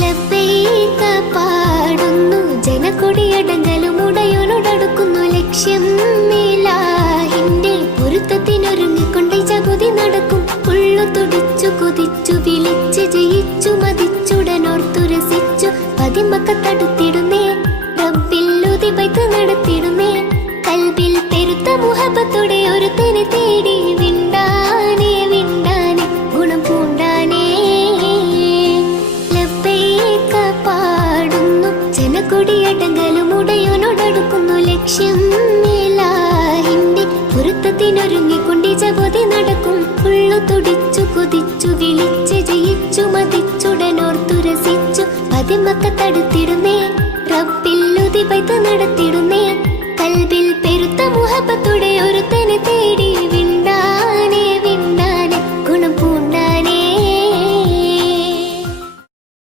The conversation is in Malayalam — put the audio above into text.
ലബ്ബൈക പാടുന്നു ജനക്കൊടിയടങ്കലും ഉടയോനോടടുക്കുന്നു ലക്ഷ്യം ഇലാഹിന്റെ പൊരുത്തത്തിനൊരുങ്ങിക്കൊണ്ട് ജഗതി നടക്കും. ഉള്ളു തുടിച്ചു കൊതിച്ചു വിളിച്ച് ജയിച്ചു മതിച്ചുടനോർത്തു രസിച്ചു പതിമക്കത്തടുത്തിടുന്നേ റബ്ബിൽ ഉദിബൈത്ത് നടത്തിടുന്നേ. കൽബിൽ പെരുത്ത മുഹബത്തോടെ ഒരു തെനെ തേടി വിണ്ടാനേ വിണ്ടാനേ ഗുണം പൂണ്ടാനേ. ലബ്ബൈക പാടുന്നു ജനക്കൊടിയടങ്കലും ഉടയോനോടടുക്കുന്നു ലക്ഷ്യം ഇലാഹിന്റെ പൊരുത്തത്തിനൊരുങ്ങിക്കൊണ്ട് ജഗതി നടക്കും. ഉള്ളു തുടിച്ചു കൊതിച്ചു വിളിച്ച് ജയിച്ചു മതിച്ചുടനോർത്തു രസിച്ചു പതിമക്കത്തടുത്തിടുന്നേ റബ്ബിൽ ഉദിബൈത്ത് നടത്തിടുന്നേ. കൽബിൽ പെരുത്ത മുഹബത്തോടെ ഒരു